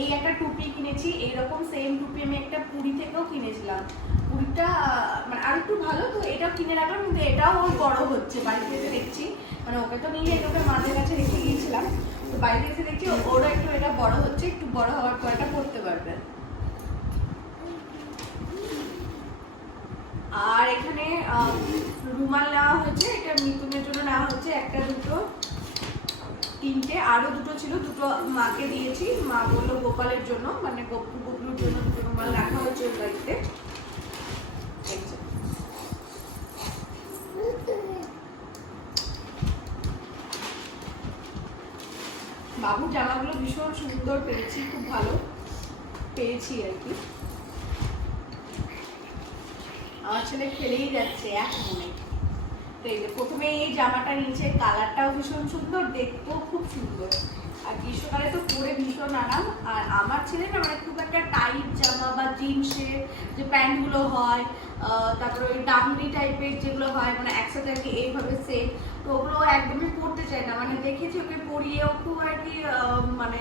এই একটা টুপি কিনেছি, এইরকম সেম টুপি আমি একটা পুরী থেকেও কিনেছিলাম। পুরীটা মানে আর একটু ভালো, তো এটাও কিনে রাখলাম, কিন্তু এটাও ওর বড় হচ্ছে। বাড়িতে এসে দেখছি, মানে ওকে তো নিয়ে এটাকে মাঝে কাছে রেখে গিয়েছিলাম, তো বাড়িতে এসে দেখছি ওরও একটু এটা বড় হচ্ছে, একটু বড় হওয়ার পর এটা পরতে পারবে। আর এখানে রুমাল নেওয়া হয়েছে, এটা মিতুনের জন্য নেওয়া হচ্ছে, একটা দুটো তিনটে, আরো দুটো ছিল, দুটো মাকে দিয়েছি। মা বললো গোপালের জন্য, মানে গুবলুর জন্য দুটো রুমাল রাখা হচ্ছে ওর বাড়িতে। বাবুর জামাগুলো ভীষণ সুন্দর পেয়েছি, খুব ভালো পেয়েছি আর কি। আমার ছেলে খেলেই যাচ্ছে এক মনে। তো এই যে প্রথমে এই জামাটা নিচে, কালারটাও ভীষণ সুন্দর, দেখতেও খুব সুন্দর, আর গ্রীষ্মকালে তো পরে ভীষণ আরাম। আর আমার ছেলে না মানে খুব একটা টাইট জামা বা জিন্সের যে প্যান্টগুলো হয়, তারপরে ওই ডাংরি টাইপের যেগুলো হয়, মানে একসাথে আর কি এইভাবে সেট, তো ওগুলো একদমই পরতে চায় না। মানে দেখেছি ওকে পরিয়েও খুব আর কি মানে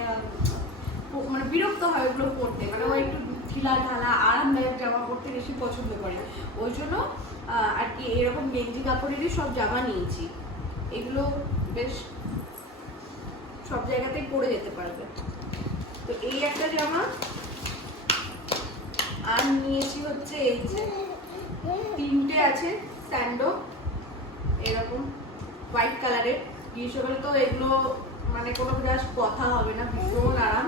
মানে বিরক্ত হয় ওগুলো পরতে, মানে ও একটু ঢিলা ঢালা আরামদায়ক জামা পরতে বেশি পছন্দ করে। ওই জন্য আর কি এরকম গেঞ্জি কাপড়েরই সব জামা নিয়েছি, এগুলো বেশ সব জায়গাতেই পরে যেতে পারবে। তো এই একটা জামা, আর নিয়েছি হচ্ছে এই যে তিনটে আছে স্যান্ডো, এরকম হোয়াইট কালারের। গ্রীষ্মকালে তো এগুলো মানে কোনো জাস্ট কথা হবে না, ভীষণ আরাম।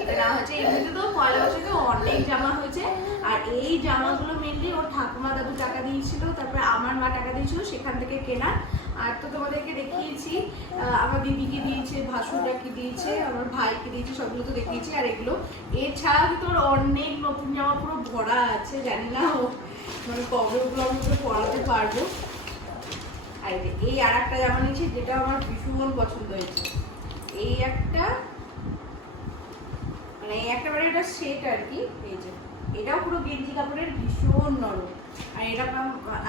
এটা নেওয়া হয়েছে, এমনিতে তো পয়লা বৈশাখে অনেক জামা হয়েছে, আর এই জামাগুলো মেনলি ওর ঠাকুমা দাদু টাকা দিয়েছিল, তারপরে আমার মা টাকা দিয়েছিল, সেখান থেকে কেনা। আর তো তোমাদেরকে দেখিয়েছি, আমার দিদিকে দিয়েছে, ভাসুরটাকে দিয়েছে, আমার ভাইকে দিয়েছে, সবগুলো তো দেখিয়েছি। আর এগুলো এছাড়া তো ওর অনেক নতুন জামা পুরো ভরা আছে, জানি না ও মানে কবে ওগুলো আমি ওকে পরাতে পারবো। আর এই আর একটা জামা নিয়েছি, যেটা আমার ভীষণ পছন্দ হয়েছে, এই একটা, মানে একেবারে এটা সেট আর কি। এই যে এটাও পুরো গেঞ্জি কাপড়ের, ভীষণ নরম, আর এটা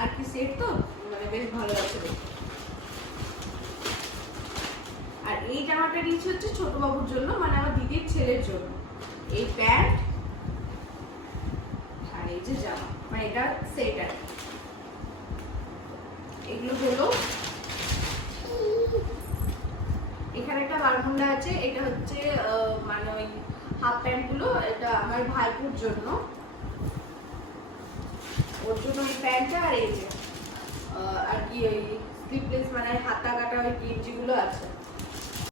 আর কি সেট, তো মানে বেশ ভালো আছে। আর এই জামাটা নিয়েছি হচ্ছে ছোট বাবুর জন্য, মানে আমার দিদির ছেলের জন্য। এই প্যান্ট আর এই যে জামা, মানে এটা সেট আর এগুলো হলো। এখানে একটা বারমুন্ডা আছে, এটা হচ্ছে মানে ওই হাফ প্যান্ট গুলো, এটা আমার ভাইপুর জন্য, ওর জন্য এই প্যান্টটা। আর এই যে আর কি ওই স্লিপলেস মানে হাতা কাটা ওই গেঞ্জি গুলো আছে।